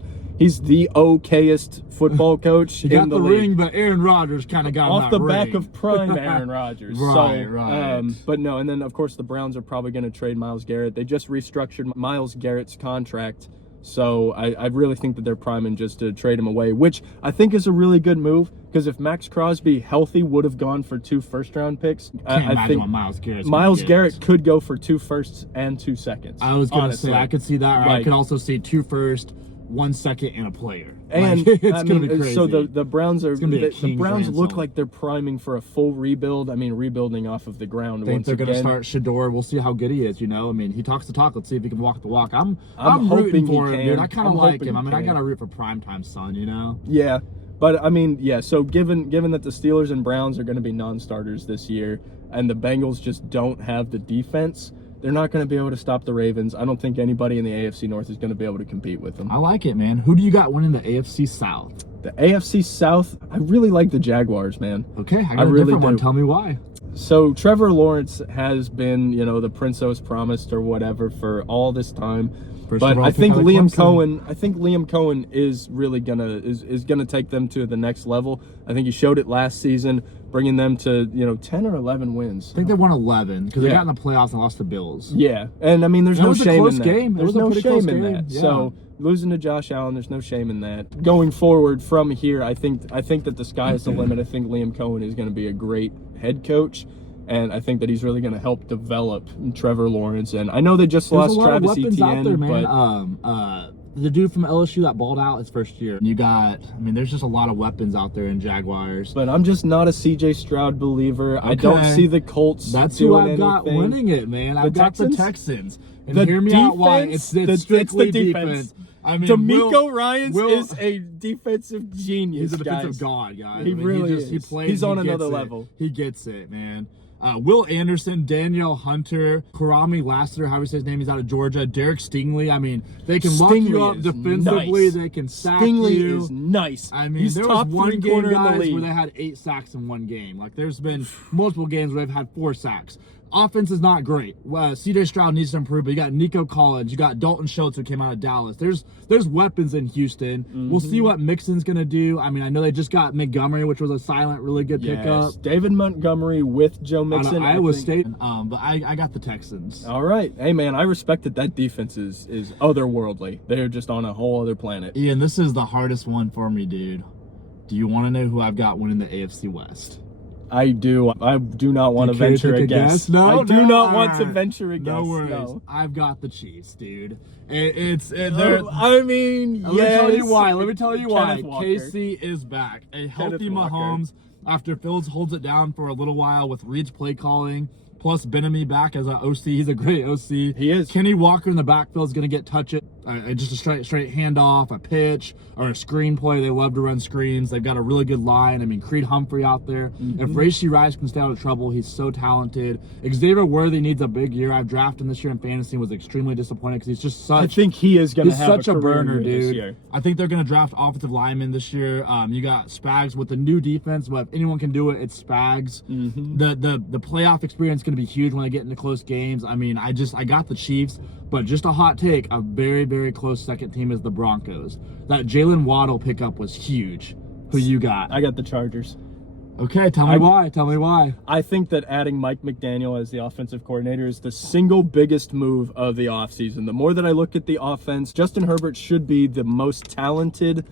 the okayest football coach He in got the the league. ring, but Aaron Rodgers kind of got him Off the that back ring. of prime Aaron Rodgers. Right. But no, and then of course the Browns are probably going to trade Myles Garrett. They just restructured Myles Garrett's contract, so I really think that they're priming just to trade him away, which I think is a really good move, because if Max Crosby healthy would have gone for 2 first-round picks, I think what Myles Myles Garrett could go for 2 firsts and 2 seconds. I was going to honestly. say, I could see that. Or I Like- could also see 2 firsts, 1 second, and a player. And Like, it's I going to mean, be crazy. so the Browns are gonna be a the king's Browns look ransom. like they're priming for a full rebuild. I mean, rebuilding off of the ground. I think once they're going to again. start Shador. We'll see how good he is, you know. I mean, he talks the talk. Let's see if he can walk the walk. I'm hoping rooting he for him, can. dude. I kind of I'm like hoping him. I he mean, I can. got to root for primetime son, you know. Yeah, but I mean, yeah. So given that the Steelers and Browns are going to be non-starters this year, and the Bengals just don't have the defense, they're not going to be able to stop the Ravens. I don't think anybody in the AFC North is going to be able to compete with them. I like it, man. Who do you got winning the AFC South? The AFC South, I really like the Jaguars, man. Okay, I got a really different one. do. Tell me why. So Trevor Lawrence has been, the Prince that was promised or whatever for all this time. First But overall I pick think out of Liam Cohen is really gonna take them to the next level. I think he showed it last season, bringing them to 10 or 11 wins. I think they won 11 because they Yeah. got in the playoffs and lost to Bills. Yeah, and I mean, there's That no was a shame close in that. game. It There's was a no pretty close shame in game. that. Yeah. So losing to Josh Allen, there's no shame in that. Going forward from here, I think that the sky is the limit. I think Liam Cohen is going to be a great head coach. And I think that he's really going to help develop Trevor Lawrence. And I know they just There's lost a lot Travis of weapons Etienne, out there, man. but The dude from LSU that balled out his first year. And you got, there's just a lot of weapons out there in Jaguars. But I'm just not a CJ Stroud believer. I don't Okay. see the Colts. That's who doing I've got anything. winning it, man. I've got the Texans. And The hear me out why. defense- It's strictly it's the defense. I mean, D'Amico Ryans Will- is a defensive genius. He's a defensive guys. god, guys. He really is. He plays. He's on he another gets it. level. He gets it, man. Will Anderson, Danielle Hunter, Karami Lassiter, however you say his name, he's out of Georgia. Derek Stingley. I mean, they can lock you Stingley up is defensively. nice. They can sack Stingley you. is nice. I mean, he's there top was one 3 game, corner in guys, the league. where they had 8 sacks in one game. Like, there's been multiple games where they've had 4 sacks. Offense is not great. CJ Stroud needs to improve, but you got Nico Collins, you got Dalton Schultz who came out of Dallas. There's weapons in Houston. We'll see what Mixon's gonna do. I mean, I know they just got Montgomery, which was a silent, really good pickup David Montgomery with Joe out Mixon. of I Iowa think- State. But I got the Texans. All right. Hey, man, I respect that defense is otherworldly. They're just on a whole other planet. Ian, this is the hardest one for me, dude. Do you want to know who I've got winning the AFC West? I do. I do not want to care to venture take a a guess. guess? No, I do no, not want to alright. venture a guess. No worries. No. I've got the Chiefs, dude. They're. I mean, Let me tell you yes. why. Let me tell you why. Kenneth Walker. KC is back. A healthy Walker. Mahomes after Fields holds it down for a little while with Reed's play calling. Plus Ben-Ami back as an OC. He's a great OC. He is. Kenny Walker in the backfield is going to get touches. Just a straight handoff, a pitch, or a screen play. They love to run screens. They've got a really good line. I mean, Creed Humphrey out there. If Rashee Rice can stay out of trouble, he's so talented. Xavier Worthy needs a big year. I've drafted him this year in fantasy and was extremely disappointed because he's just I such... think he is going to He's have such a career burner, year this dude. year. I think they're going to draft offensive linemen this year. You got Spags with the new defense, but if anyone can do it, it's Spags. The playoff experience is going to be huge when they get into close games. I mean, I got the Chiefs, but just a hot take, a very, very close second team is the Broncos. That Jalen Waddle pickup was huge. Who you got? I got the Chargers. Okay, tell me why. Tell me why. I think that adding Mike McDaniel as the offensive coordinator is the single biggest move of the offseason. The more that I look at the offense, Justin Herbert should be the most talented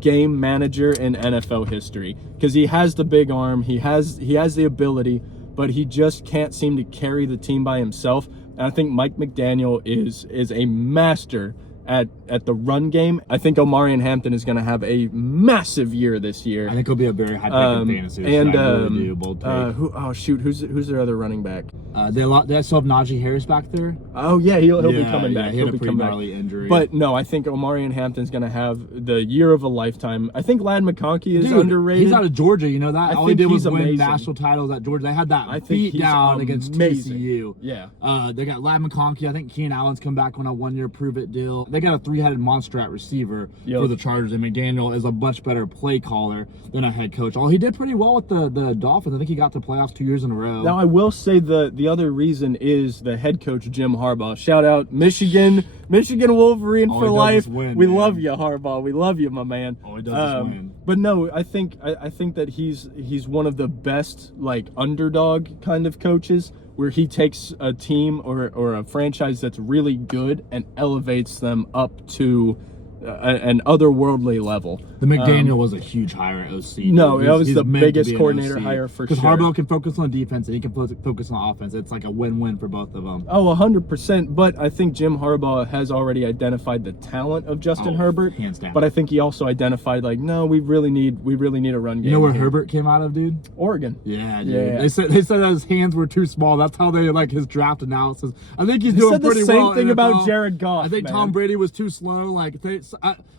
game manager in NFL history because he has the big arm, he has the ability, but he just can't seem to carry the team by himself. And I think Mike McDaniel is a master at the run game. I think Omarion Hampton is going to have a massive year this year. I think he'll be a very high pick in fantasy. And I really do. Bold take. Who's their other running back? They still have Najee Harris back there. Oh yeah, he'll be coming back. He had He'll a be pretty coming gnarly back. injury. But no, I think Omarion Hampton's going to have the year of a lifetime. I think Lad McConkey is underrated. He's out of Georgia, you know that? All he did was win amazing. national titles at Georgia. They had that beat down against TCU. Yeah. They got Lad McConkey. I think Keenan Allen's come back on a 1-year prove-it deal. They got a 3-headed monster at receiver for the Chargers, and McDaniel is a much better play caller than a head coach. He did pretty well with the Dolphins. I think he got to playoffs 2 years in a row. Now, I will say the other reason is the head coach, Jim Harbaugh. Shout out Michigan Wolverine for life. We love you, Harbaugh. We love you, my man. He does win. But no, I think that he's one of the best like underdog kind of coaches, where he takes a team or a franchise that's really good and elevates them up to an otherworldly level. The McDaniel was a huge hire at OC. No, that was the biggest coordinator hire for sure. Because Harbaugh can focus on defense and he can focus on offense. It's like a win-win for both of them. Oh, 100%. But I think Jim Harbaugh has already identified the talent of Justin Herbert. Hands down. But I think he also identified no, we really need a run game. You know where Herbert came out of, dude? Oregon. Yeah, dude. Yeah. They said that his hands were too small. That's how they like his draft analysis. I think he's doing pretty well. Said the same thing about Jared Goff. I think Tom Brady was too slow.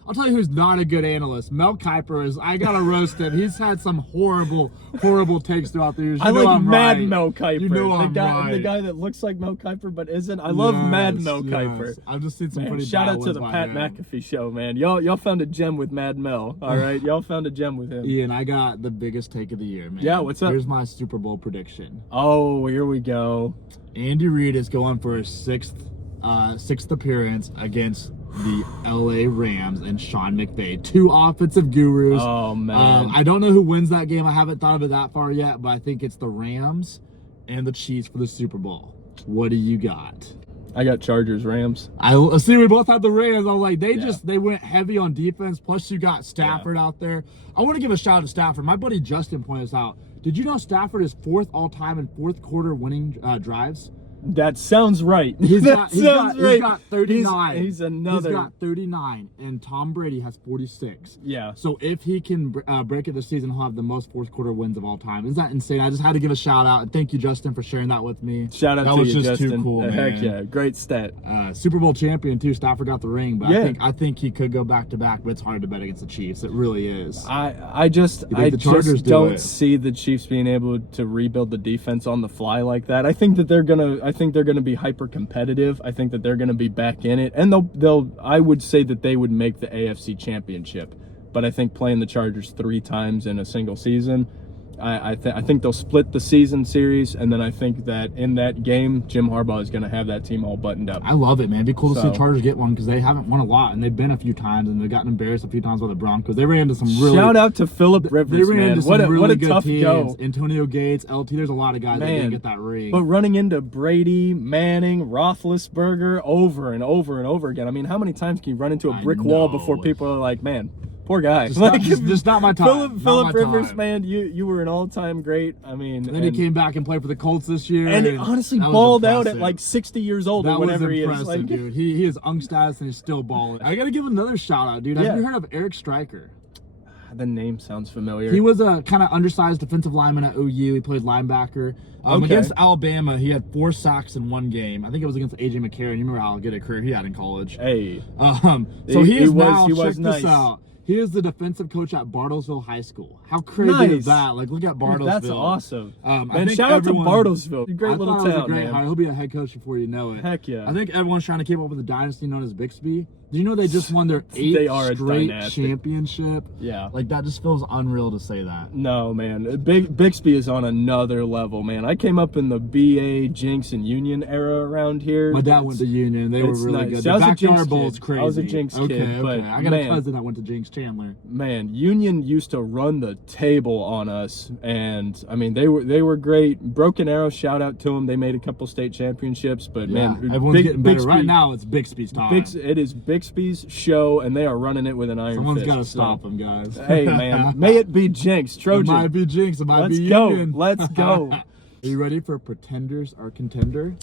I'll tell you who's not a good analyst. Mel Kiper is. I gotta roast him. He's had some horrible takes throughout the years. I like Mad Mel Kiper. You know I'm right. The guy that looks like Mel Kiper but isn't. I love Mad Mel Kiper. I've just seen some pretty shout bad out to the Pat McAfee show, man. Y'all found a gem with Mad Mel. All right, y'all found a gem with him. Ian, I got the biggest take of the year, man. Yeah, what's up? Here's my Super Bowl prediction. Oh, here we go. Andy Reid is going for his sixth appearance against the LA Rams and Sean McVay, 2 offensive gurus. Oh man, I don't know who wins that game. I haven't thought of it that far yet, but I think it's the Rams and the Chiefs for the Super Bowl. What do you got? I got Chargers, Rams. I see we both had the Rams. I was like, they went heavy on defense. Plus you got Stafford out there. I want to give a shout out to Stafford. My buddy Justin pointed this out. Did you know Stafford is 4th all time in fourth quarter winning drives? That sounds right. He's got 39. He's another. He's got 39, and Tom Brady has 46. Yeah. So if he can break it this season, he'll have the most fourth quarter wins of all time. Isn't that insane? I just had to give a shout out, and thank you, Justin, for sharing that with me. Shout out to you, Justin. That was just too cool, man. Heck yeah, great stat. Super Bowl champion too. Stafford got the ring, but yeah. I think he could go back to back. But it's hard to bet against the Chiefs. It really is. I just don't see the Chiefs being able to rebuild the defense on the fly like that. I think they're gonna be hyper competitive. I think that they're going to be back in it, and I would say that they would make the AFC Championship. But I think playing the Chargers 3 times in a single season, I think they'll split the season series, and then I think that in that game, Jim Harbaugh is going to have that team all buttoned up. I love it, man. It'd be cool to see Chargers get one because they haven't won a lot, and they've been a few times, and they've gotten embarrassed a few times by the Broncos. They ran into some really... Shout out to Phillip Rivers, man. What a good tough teams. go. Antonio Gates, LT, there's a lot of guys that didn't get that ring. But running into Brady, Manning, Roethlisberger over and over and over again. I mean, how many times can you run into a brick wall before people are like, man... Poor guy. Just not my time. Phillip Rivers, man, you were an all-time great. I mean, and then he came back and played for the Colts this year. And it honestly balled out at like 60 years old or whatever he is. Like, dude. He is status and he's still balling. I got to give another shout out, dude. Have you heard of Eric Stryker? The name sounds familiar. He was a kind of undersized defensive lineman at OU. He played linebacker. Against Alabama, he had 4 sacks in one game. I think it was against A.J. McCarron. You remember how good a career he had in college. Hey. So he was nice. This out. He is the defensive coach at Bartlesville High School. How crazy is that? Like, look at Bartlesville. That's awesome. Man, shout out to Bartlesville. Great little town, was a great hire. He'll be a head coach before you know it. Heck yeah. I think everyone's trying to keep up with the dynasty known as Bixby. Did you know they just won their 8th straight championship? Yeah. Like, that just feels unreal to say that. No, man. Bixby is on another level, man. I came up in the BA, Jinx, and Union era around here. My dad went to Union. They were really good. The backyard bowl's crazy. I was a Jinx kid. But I got a cousin that went to Jinx, Chandler. Man, Union used to run the table on us, and I mean they were great. Broken Arrow, shout out to them. They made a couple state championships, but man, everyone's getting better. Right now, it's Bixby's time. It is Bixby's show, and they are running it with an iron fist. Someone's got to stop them, guys. Hey, man, may it be Jinx, Trojan. It might be Jinx. It might be Union. Let's go. Are you ready for Pretenders or Contender?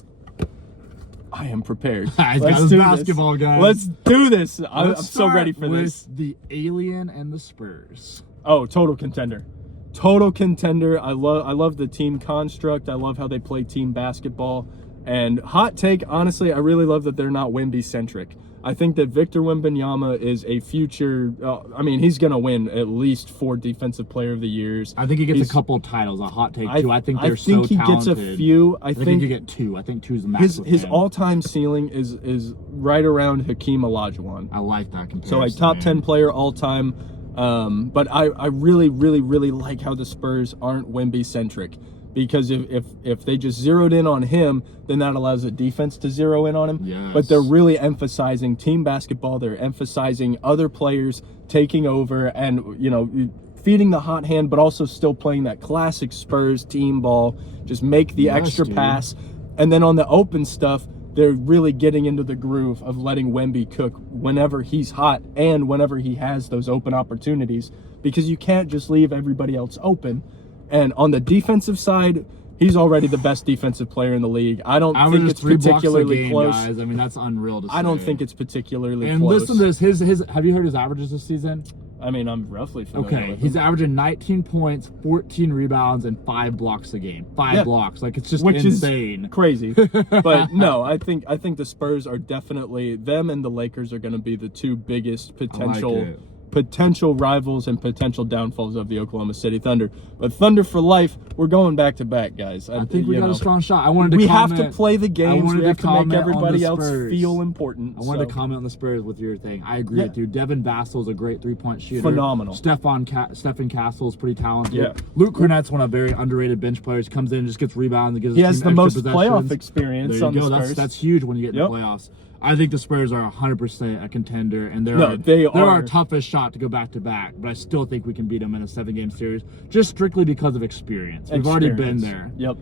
I am prepared. He's got his basketball, guys. Let's do this. I'm Let's so ready start for this. with the alien and the Spurs. Oh, total contender. Total contender. I love the team construct. I love how they play team basketball. And hot take, honestly, I really love that they're not Wemby-centric. I think that Victor Wembanyama is a future. He's gonna win at least 4 Defensive Player of the Years. I think he gets a couple titles. A hot take too. I think they're so talented. I think he gets a few. I think he get 2. I think 2 is the max. His all-time ceiling is right around Hakeem Olajuwon. I like that comparison. So top 10 player all-time. But I really, really, really like how the Spurs aren't Wemby-centric. Because if they just zeroed in on him, then that allows the defense to zero in on him. Yes. But they're really emphasizing team basketball. They're emphasizing other players taking over and, feeding the hot hand, but also still playing that classic Spurs team ball. Just make the extra pass. And then on the open stuff, they're really getting into the groove of letting Wemby cook whenever he's hot and whenever he has those open opportunities. Because you can't just leave everybody else open. And on the defensive side, he's already the best defensive player in the league. I don't think it's particularly close. Guys. I mean, that's unreal to say. I don't think it's particularly and close. And listen to this. His have you heard his averages this season? I mean, I'm roughly familiar with him. He's averaging 19 points, 14 rebounds, and 5 blocks a game. 5 blocks. Like, it's just insane. Is crazy. But no, I think the Spurs are definitely, them and the Lakers are going to be the 2 biggest potential rivals and potential downfalls of the Oklahoma City Thunder. But Thunder for life, we're going back to back, guys. I think we got a strong shot. We have to play the games. We have to make everybody else feel important. I wanted to comment on the Spurs with your thing. I agree with you. Devin Vassell is a great 3-point shooter. Phenomenal. Stephen Castle is pretty talented. Yeah. Luke Cornett's one of very underrated bench players. Comes in and just gets rebounds and gives he his has team the extra most playoff possessions. experience There on you the go. Spurs. That's huge when you get in the playoffs. I think the Spurs are 100% a contender, and they're our toughest shot to go back-to-back. But I still think we can beat them in a 7-game series, just strictly because of experience. We've already been there. Yep.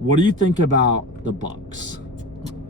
What do you think about the Bucks?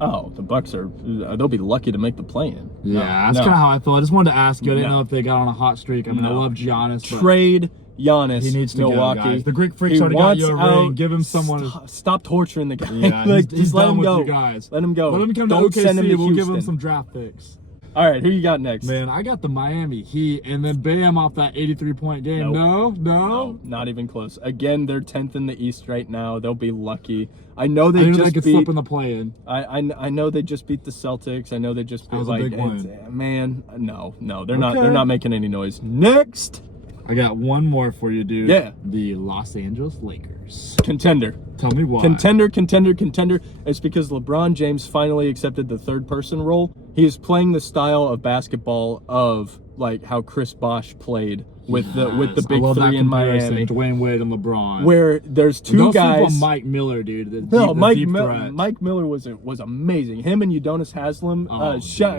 Oh, the Bucks they'll be lucky to make the play-in. Yeah, that's kind of how I feel. I just wanted to ask you. I didn't know if they got on a hot streak. I mean, I love Giannis. Trade Giannis. He needs to Milwaukee. go, guys. The Greek Freak's already got you a ring. Give him someone. Stop torturing the guy. Yeah, just let him go. You guys. Let him go. Let him come to Don't OKC. send him to we'll Houston. give him some draft picks. All right, who you got next? Man, I got the Miami Heat, and then Bam off that 83-point game. Nope. No, not even close. Again, they're 10th in the East right now. They'll be lucky. I know they could slip in the play-in. I know they just beat the Celtics. I know they just beat a big win. Man, no, they're not. They're not making any noise. Next. I got one more for you, dude. Yeah. The Los Angeles Lakers. Contender. Tell me why. Contender. It's because LeBron James finally accepted the third-person role. He is playing the style of basketball of like how Chris Bosh played with the big three in Miami. Dwayne Wade and LeBron. Where there's two guys. Don't sleep on Mike Miller, dude. Mike Miller was amazing. Him and Udonis Haslem.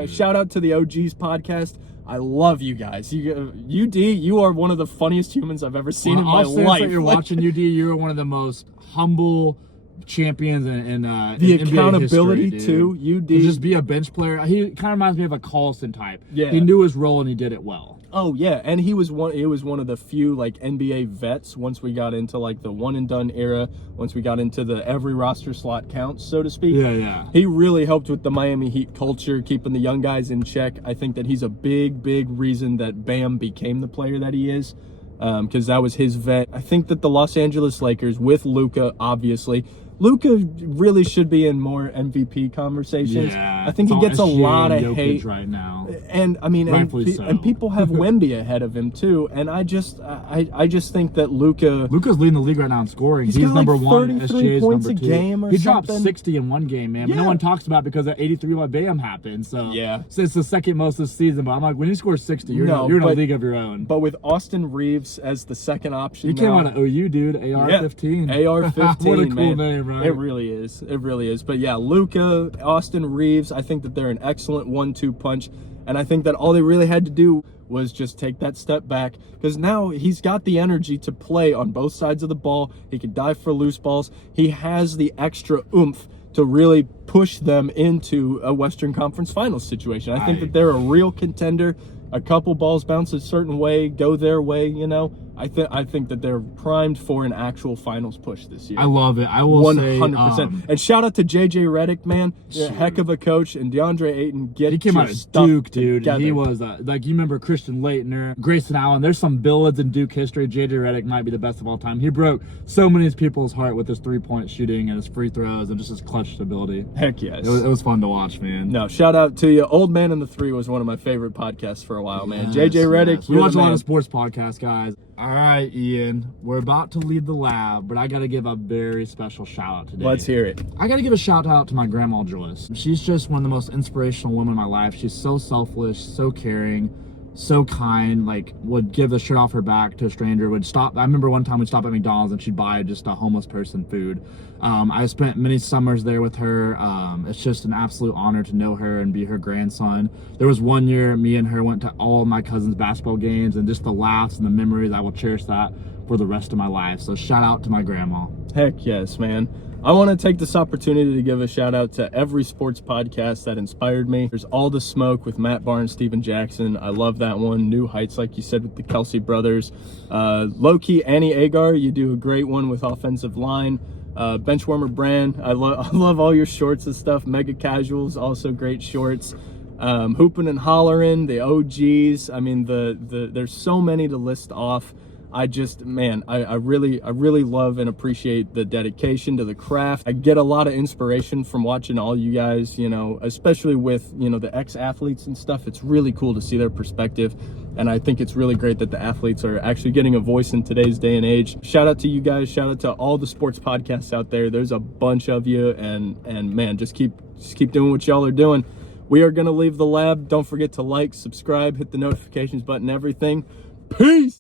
Shout out to the OGs podcast. I love you guys. UD, you are one of the funniest humans I've ever seen in my life. That you're watching UD, you're one of the most humble champions in the in accountability NBA history, too. UD to just be a bench player. He kind of reminds me of a Carlson type. Yeah, he knew his role and he did it well. Oh yeah, and he was one of the few like NBA vets once we got into like the one and done era, once we got into the every roster slot counts, so to speak. Yeah. He really helped with the Miami Heat culture, keeping the young guys in check. I think that he's a big reason that Bam became the player that he is, because that was his vet. I think that the Los Angeles Lakers with Luka, obviously. Luka really should be in more MVP conversations. Yeah, I think he gets a lot of hate right now. And I mean, and people have Wemby ahead of him too. And I just think that Luka's leading the league right now in scoring. He's number one. SGA's points number 2. a game or he something. dropped 60 in one game, man. But no one talks about it because that 83 by Bam happened. So it's the second most this season. But I'm like, when you score 60, you're in a league of your own. But with Austin Reeves as the second option, he came out of OU, dude. AR-15. AR-15. What a cool name, right? It really is. But yeah, Luka, Austin Reeves, I think that they're an excellent 1-2 punch. And I think that all they really had to do was just take that step back, because now he's got the energy to play on both sides of the ball. He can dive for loose balls. He has the extra oomph to really push them into a Western Conference Finals situation. I think that they're a real contender. a couple balls bounce a certain way, go their way, you know, I think that they're primed for an actual finals push this year. I love it. I will 100%. And shout out to JJ Redick, man. Shoot. Heck of a coach. And DeAndre Ayton, He came out of Duke, dude. He was like, you remember Christian Laettner, Grayson Allen. There's some billions in Duke history. JJ Redick might be the best of all time. He broke so many people's heart with his 3-point shooting and his free throws and just his clutch ability. Heck yes. It was fun to watch, man. No, shout out to you. Old Man in the Three was one of my favorite podcasts for a while, man. JJ Redick. Yes. We watch a lot of sports podcasts, guys. All right, Ian, we're about to leave the lab, but I got to give a very special shout out today. Let's hear it. I got to give a shout out to my grandma Joyce. She's just one of the most inspirational women in my life. She's so selfless, so caring, so kind, like would give the shirt off her back to a stranger, would stop. I remember one time we'd stop at McDonald's and she'd buy just a homeless person food. I spent many summers there with her. It's just an absolute honor to know her and be her grandson. There was one year me and her went to all of my cousin's basketball games, and just the laughs and the memories, I will cherish that for the rest of my life. So shout out to my grandma. Heck yes, man. I want to take this opportunity to give a shout out to every sports podcast that inspired me. There's All the Smoke with Matt Barnes, Steven Jackson. I love that one. New Heights, like you said, with the Kelsey brothers. Low-key, Annie Agar, you do a great one with Offensive Line. Benchwarmer Brand, I love all your shorts and stuff. Mega Casuals, also great shorts. Hoopin' and Hollerin', the OGs. I mean, there's so many to list off. I just, man, I really love and appreciate the dedication to the craft. I get a lot of inspiration from watching all you guys, you know, especially with, you know, the ex-athletes and stuff. It's really cool to see their perspective. And I think it's really great that the athletes are actually getting a voice in today's day and age. Shout out to you guys. Shout out to all the sports podcasts out there. There's a bunch of you, and man, just keep doing what y'all are doing. We are going to leave the lab. Don't forget to like, subscribe, hit the notifications button, everything. Peace.